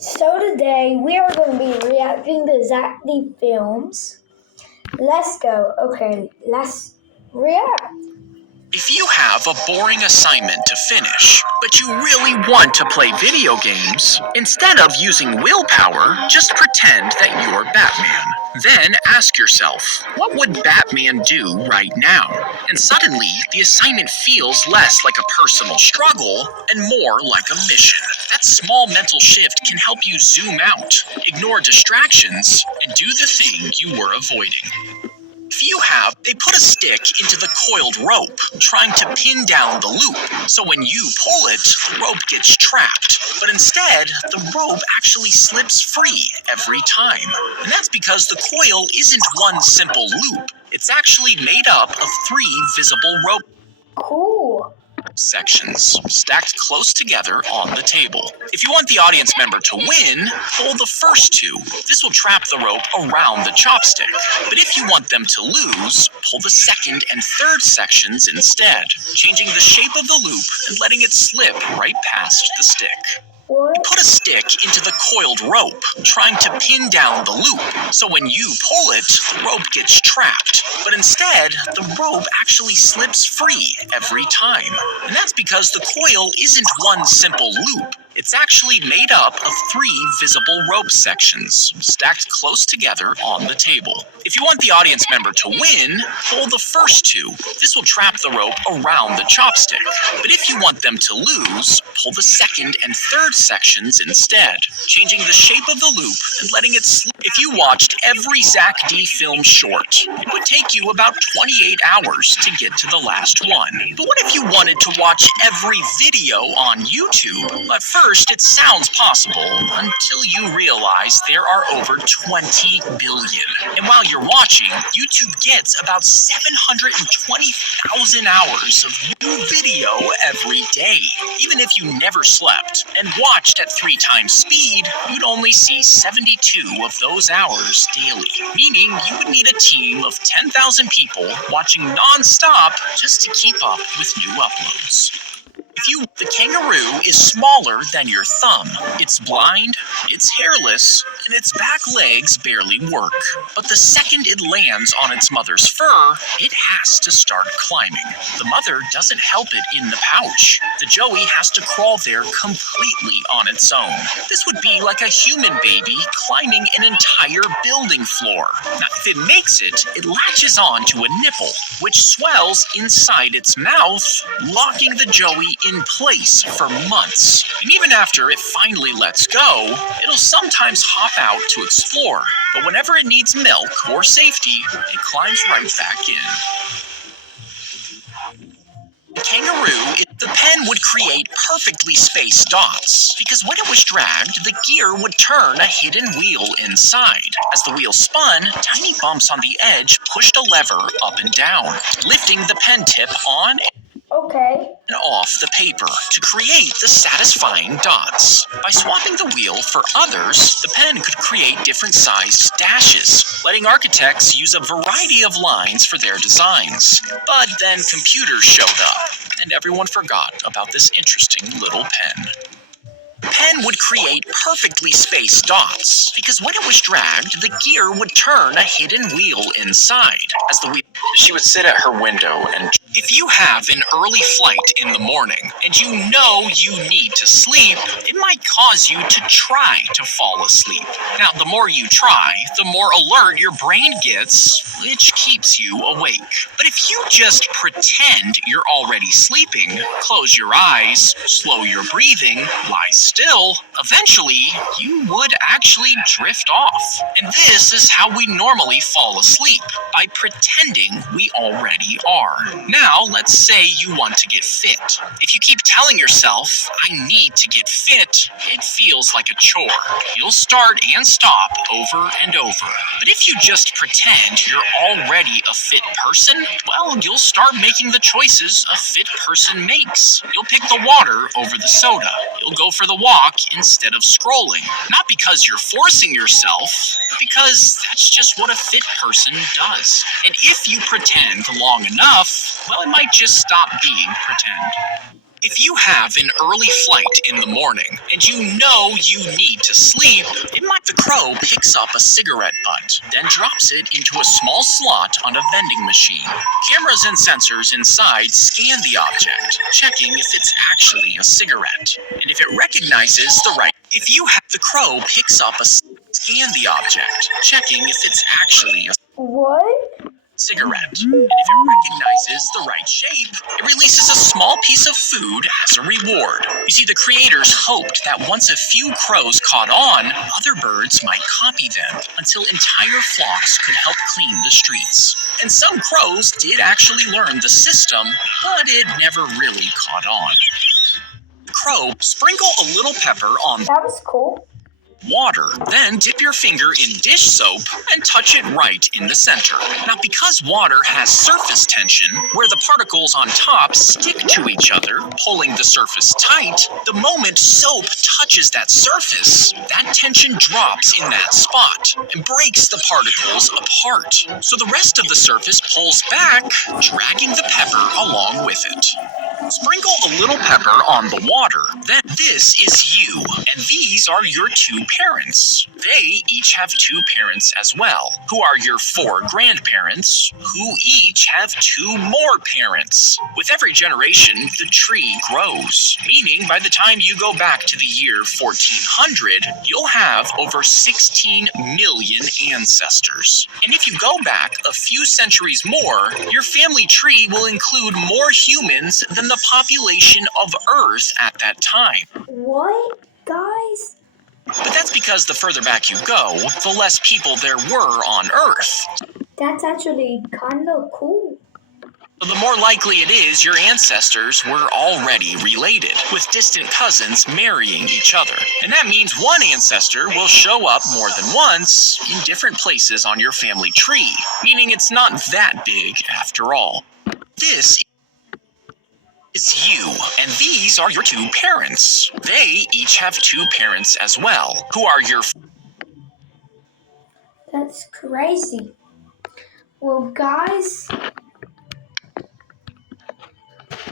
So today we are going to be reacting to Zack films. Let's go. Okay, let's react. If you have a boring assignment to finish, but you really want to play video games, instead of using willpower, just pretend that you're Batman. Then ask yourself, what would Batman do right now? And suddenly, the assignment feels less like a personal struggle and more like a mission. That small mental shift can help you zoom out, ignore distractions, and do the thing you were avoiding. They put a stick into the coiled rope, trying to pin down the loop. So when you pull it, the rope gets trapped. But instead, the rope actually slips free every time. And that's because the coil isn't one simple loop. It's actually made up of three visible rope Cool. sections stacked close together on the table. If you want the audience member to win, pull the first two. This will trap the rope around the chopstick. But if you want them to lose, pull the second and third sections instead, changing the shape of the loop and letting it slip right past the stick. What? Put a stick into the coiled rope, trying to pin down the loop. So when you pull it, the rope gets trapped. But instead, the rope actually slips free every time. And that's because the coil isn't one simple loop. It's actually made up of three visible rope sections, stacked close together on the table. If you want the audience member to win, pull the first two. This will trap the rope around the chopstick. But if you want them to lose, pull the second and third sections instead, changing the shape of the loop and letting it slip. If you watched every Zack film short, it would take you about 28 hours to get to the last one. But what if you wanted to watch every video on YouTube? At first, it sounds possible until you realize there are over 20 billion. And while you're watching, YouTube gets about 720,000 hours of new video every day. Even if you never slept and watched at 3 times speed, you'd only see 72 of those hours daily, meaning you would need a team of 10,000 people watching non-stop just to keep up with new uploads. The kangaroo is smaller than your thumb. It's blind, it's hairless, and its back legs barely work. But the second it lands on its mother's fur, it has to start climbing. The mother doesn't help it in the pouch. The joey has to crawl there completely on its own. This would be like a human baby climbing an entire building floor. Now, if it makes it, it latches on to a nipple, which swells inside its mouth, locking the joey in place for months. And even after it finally lets go, it'll sometimes hop out to explore. But whenever it needs milk or safety, it climbs right back in. The pen would create perfectly spaced dots, because when it was dragged, the gear would turn a hidden wheel inside. As the wheel spun, tiny bumps on the edge pushed a lever up and down, lifting the pen tip on and off the paper to create the satisfying dots. By swapping the wheel for others, the pen could create different sized dashes, letting architects use a variety of lines for their designs. But then computers showed up, and everyone forgot about this interesting little pen. Pen would create perfectly spaced dots, because when it was dragged, the gear would turn a hidden wheel inside. She would sit at her window and if you have an early flight in the morning and you know you need to sleep, it might cause you to try to fall asleep. Now, the more you try, the more alert your brain gets, which keeps you awake. But if you just pretend you're already sleeping, close your eyes, slow your breathing, lie still, eventually you would actually drift off. And this is how we normally fall asleep, by pretending we already are. Now, let's say you want to get fit. If you keep telling yourself, I need to get fit, it feels like a chore. You'll start and stop over and over. But if you just pretend you're already a fit person, well, you'll start making the choices a fit person makes. You'll pick the water over the soda. You'll go for the walk instead of scrolling. Not because you're forcing yourself, but because that's just what a fit person does. And if you pretend long enough, well, it might just stop being pretend. If you have an early flight in the morning and you know you need to sleep, the crow picks up a cigarette butt, then drops it into a small slot on a vending machine. Cameras and sensors inside scan the object, checking if it's actually a cigarette. And if it recognizes the right, the crow picks up a scan the object, checking if it's actually a What? cigarette. And if it recognizes the right shape, it releases a small piece of food as a reward. You see, the creators hoped that once a few crows caught on, other birds might copy them until entire flocks could help clean the streets. And some crows did actually learn the system, but it never really caught on. The crow, sprinkle a little pepper on That was cool. water, then dip your finger in dish soap and touch it right in the center. Now, because water has surface tension, where the particles on top stick to each other, pulling the surface tight, the moment soap touches that surface, that tension drops in that spot and breaks the particles apart. So the rest of the surface pulls back, dragging the pepper along with it. Sprinkle a little pepper on the water. Then this is you, and these are your two parents. They each have two parents as well, who are your four grandparents, who each have two more parents. With every generation, the tree grows, meaning by the time you go back to the year 1400, you'll have over 16 million ancestors. And if you go back a few centuries more, your family tree will include more humans than the population of Earth at that time. What, guys? But that's because the further back you go, the less people there were on Earth. That's actually kind of cool. So the more likely it is your ancestors were already related, with distant cousins marrying each other. And that means one ancestor will show up more than once in different places on your family tree, meaning it's not that big after all. This is you, and these are your two parents. They each have two parents as well, who are your... That's crazy. Well, guys,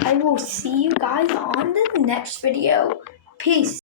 I will see you guys on the next video. Peace.